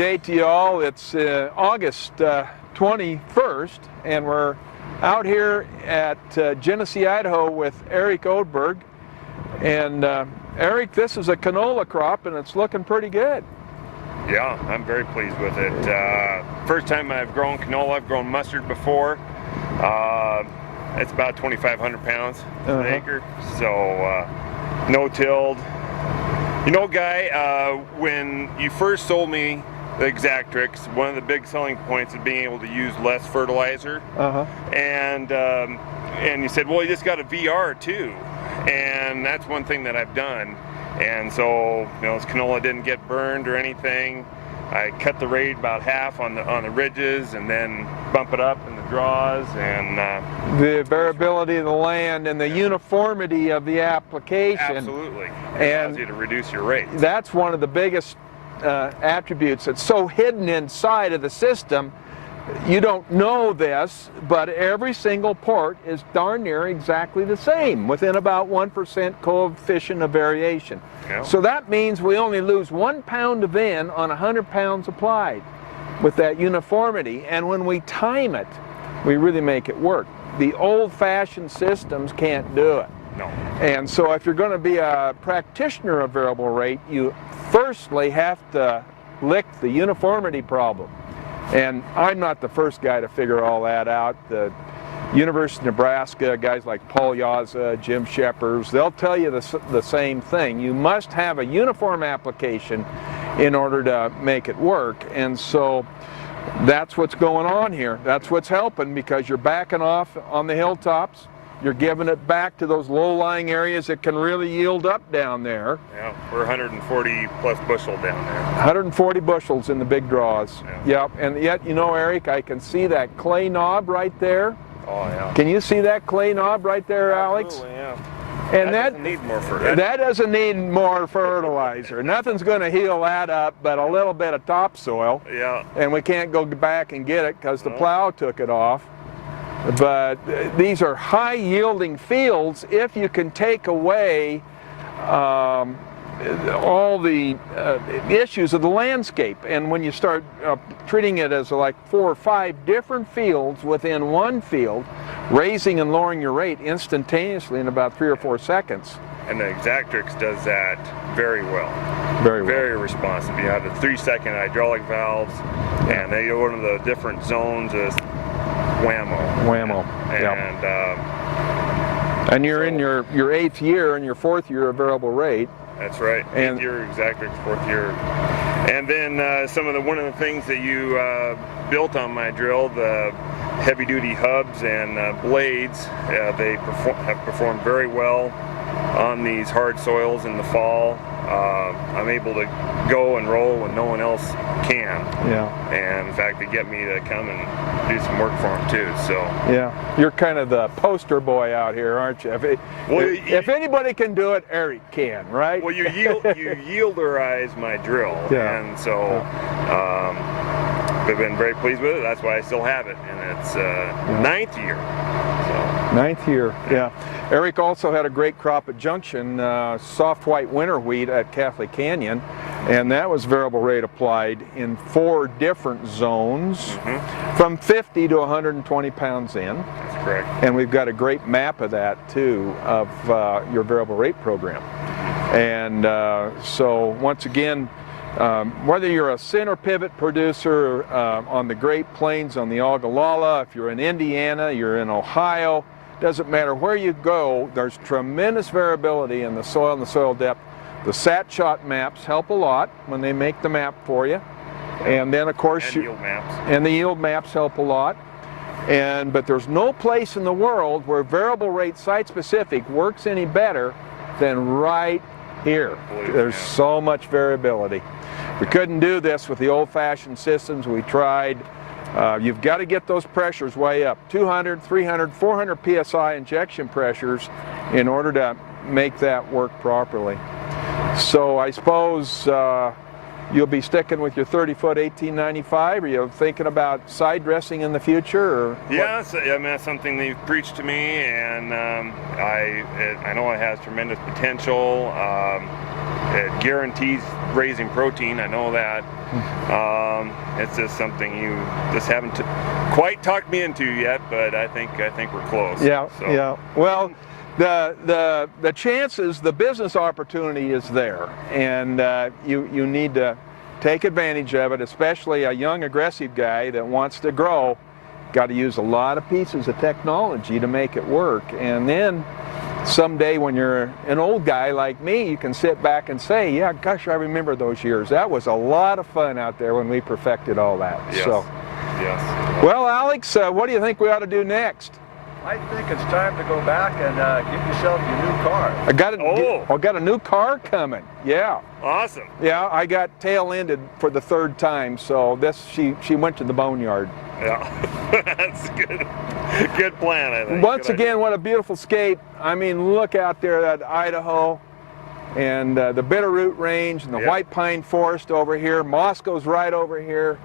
day to you all. It's August 21st, and we're out here at Genesee, Idaho with Eric Odberg. And Eric, this is a canola crop, and it's looking pretty good. Yeah, I'm very pleased with it. First time I've grown canola. I've grown mustard before. It's about 2,500 pounds an acre, so no-tilled. You know, Guy, when you first sold me the Exactrix, one of the big selling points is being able to use less fertilizer. And you said, well, you just got a VR too, and that's one thing that I've done. And so, you know, this canola didn't get burned or anything. I cut the rate about half on the ridges, and then bump it up in the draws, and the variability of the land and the uniformity of the application. Absolutely, it allows you to reduce your rate. That's one of the biggest attributes that's so hidden inside of the system. You don't know this, but every single port is darn near exactly the same, within about 1% coefficient of variation. Yeah. So that means we only lose 1 pound of N on 100 pounds applied with that uniformity. And when we time it, we really make it work. The old-fashioned systems can't do it. No. And so if you're going to be a practitioner of variable rate, you firstly have to lick the uniformity problem. And I'm not the first guy to figure all that out. The University of Nebraska, guys like Paul Yaza, Jim Sheppers, they'll tell you the same thing. You must have a uniform application in order to make it work. And so that's what's going on here. That's what's helping, because you're backing off on the hilltops. You're giving it back to those low-lying areas that can really yield up down there. Yeah, we're 140 plus bushel down there. 140 bushels in the big draws. Yeah. Yep, and yet, you know, Eric, I can see that clay knob right there. Oh, yeah. Can you see that clay knob right there, Alex? Absolutely, yeah. And that doesn't need more fertilizer. That doesn't need more fertilizer. Nothing's going to heal that up but a little bit of topsoil. Yeah. And we can't go back and get it because the plow took it off. But these are high-yielding fields if you can take away all the issues of the landscape. And when you start treating it as like 4 or 5 different fields within one field, raising and lowering your rate instantaneously in about 3 or 4 seconds. And the Exactrix does that very well. Very well. Very responsive. You have the 3-second hydraulic valves, and they go into the different zones as whammo. And you're in your 8th year and your 4th year of variable rate. That's right. 8th year Exactrix, 4th year. And then one of the things that you built on my drill, the heavy-duty hubs and blades, they have performed very well on these hard soils in the fall. I'm able to go and roll when no one else can. Yeah. And in fact, they get me to come and do some work for them too. So. Yeah. You're kind of the poster boy out here, aren't you? If anybody can do it, Eric can, right? Well, you yielderize my drill, and so I've been very pleased with it. That's why I still have it, and it's 9th year. So. 9th year, yeah. Eric also had a great crop at Junction, soft white winter wheat at Catholic Canyon, and that was variable rate applied in 4 different zones, from 50 to 120 pounds in. That's correct. And we've got a great map of that too, of your variable rate program. And so once again, whether you're a center pivot producer on the Great Plains, on the Ogallala, if you're in Indiana, you're in Ohio, doesn't matter where you go, there's tremendous variability in the soil and the soil depth. The SatShot maps help a lot when they make the map for you. And then of course, and yield maps. And the yield maps help a lot. But there's no place in the world where variable rate site-specific works any better than right here. There's so much variability. We couldn't do this with the old-fashioned systems. We tried. You've got to get those pressures way up, 200, 300, 400 psi injection pressures in order to make that work properly. So I suppose you'll be sticking with your 30-foot 1895. Are you thinking about side dressing in the future? Or yeah, I mean, that's something they've preached to me, and I know it has tremendous potential. it guarantees raising protein. I know that. It's just something you just haven't quite talked me into yet, but I think we're close. Yeah, so. yeah. Well, the chances, the business opportunity is there, and you need to take advantage of it, especially a young, aggressive guy that wants to grow. Got to use a lot of pieces of technology to make it work, and then someday when you're an old guy like me, you can sit back and say, yeah, gosh, I remember those years. That was a lot of fun out there when we perfected all that. Yes. So, yes. Well, Alex, what do you think we ought to do next? I think it's time to go back and get yourself your new car. I got a new car coming. Yeah. Awesome. Yeah, I got tail-ended for the 3rd time, so she went to the boneyard. Yeah, that's good. Good plan, I think. Once again, what a beautiful scape. I mean, look out there at Idaho and the Bitterroot Range and the White Pine Forest over here. Moscow's right over here.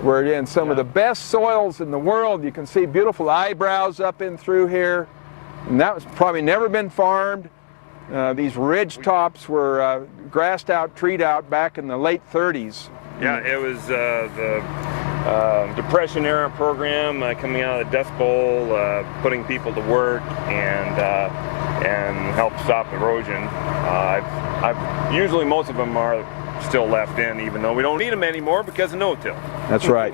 We're in some of the best soils in the world. You can see beautiful eyebrows up in through here. And that was probably never been farmed. These ridge tops were grassed out, treed out back in the late 30s. Yeah, it was the Depression era program coming out of the Dust Bowl, putting people to work and help stop erosion. Usually most of them are still left in, even though we don't need them anymore because of no-till. That's right.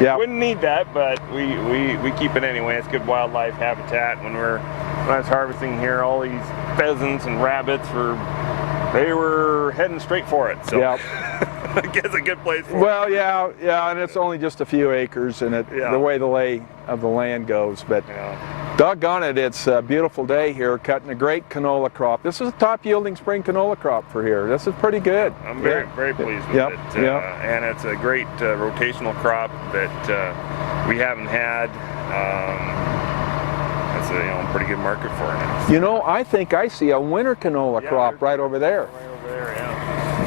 Yeah. Wouldn't need that, but we keep it anyway. It's good wildlife habitat. When I was harvesting here, all these pheasants and rabbits they were heading straight for it. So I guess a good place for it. Well, yeah, and it's only just a few acres, and the way the lay of the land goes. But doggone it, it's a beautiful day here, cutting a great canola crop. This is a top yielding spring canola crop for here. This is pretty good. I'm very pleased with it. And it's a great rotational crop that we haven't had. It's a pretty good market for it. You know, I think I see a winter canola crop right over there. Right over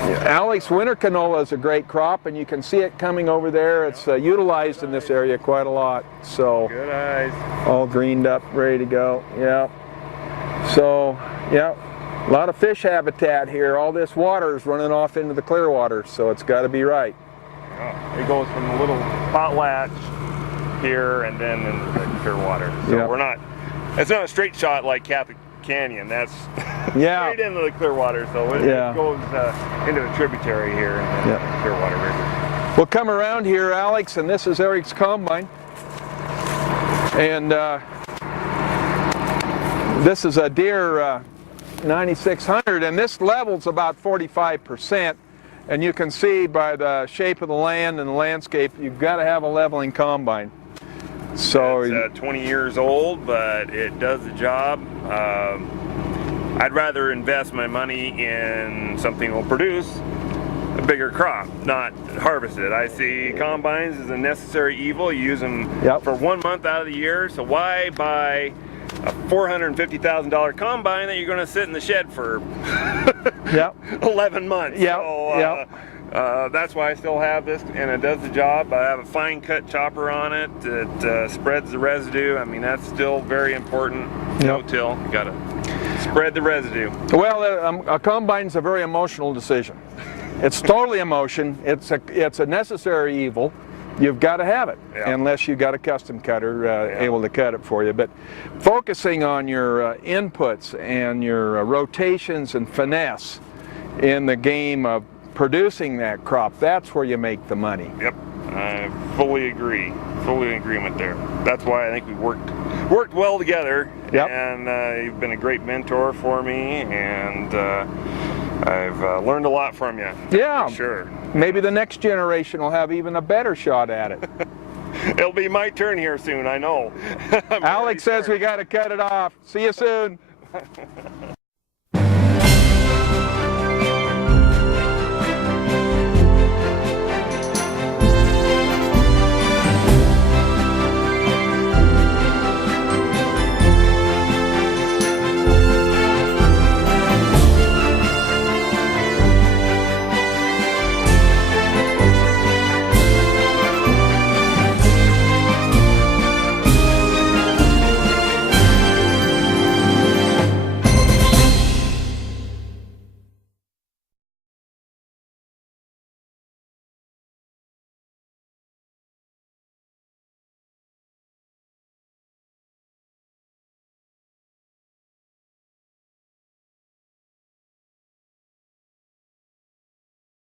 there, Alex, winter canola is a great crop, and you can see it coming over there. It's utilized in this area quite a lot. So good eyes. All greened up, ready to go. Yeah. So, a lot of fish habitat here. All this water is running off into the clear water, so it's got to be right. It goes from the little potlatch here and then into the clear water. So it's not a straight shot like Catholic Canyon. That's straight into the clear water. So it goes into the tributary here and then the Clearwater River. We'll come around here, Alex, and this is Eric's combine. And this is a Deere 9600, and this level's about 45%. And you can see by the shape of the land and the landscape, you've got to have a leveling combine. So it's 20 years old, but it does the job. I'd rather invest my money in something that will produce a bigger crop, not harvest it. I see combines as a necessary evil. You use them for 1 month out of the year, so why buy a $450,000 combine that you're going to sit in the shed for 11 months? That's why I still have this, and it does the job. I have a fine cut chopper on it. It spreads the residue. I mean, that's still very important. No-till, you got to spread the residue. Well, a combine's a very emotional decision. It's totally emotion. It's a necessary evil. You've got to have it, unless you've got a custom cutter able to cut it for you. But focusing on your inputs and your rotations and finesse in the game of producing that crop, that's where you make the money. Yep, I fully agree. Fully in agreement there. That's why I think we worked well together. And you've been a great mentor for me, and I've learned a lot from you. Yeah, for sure. Maybe the next generation will have even a better shot at it. It'll be my turn here soon, I know. Alex says we got to cut it off. See you soon.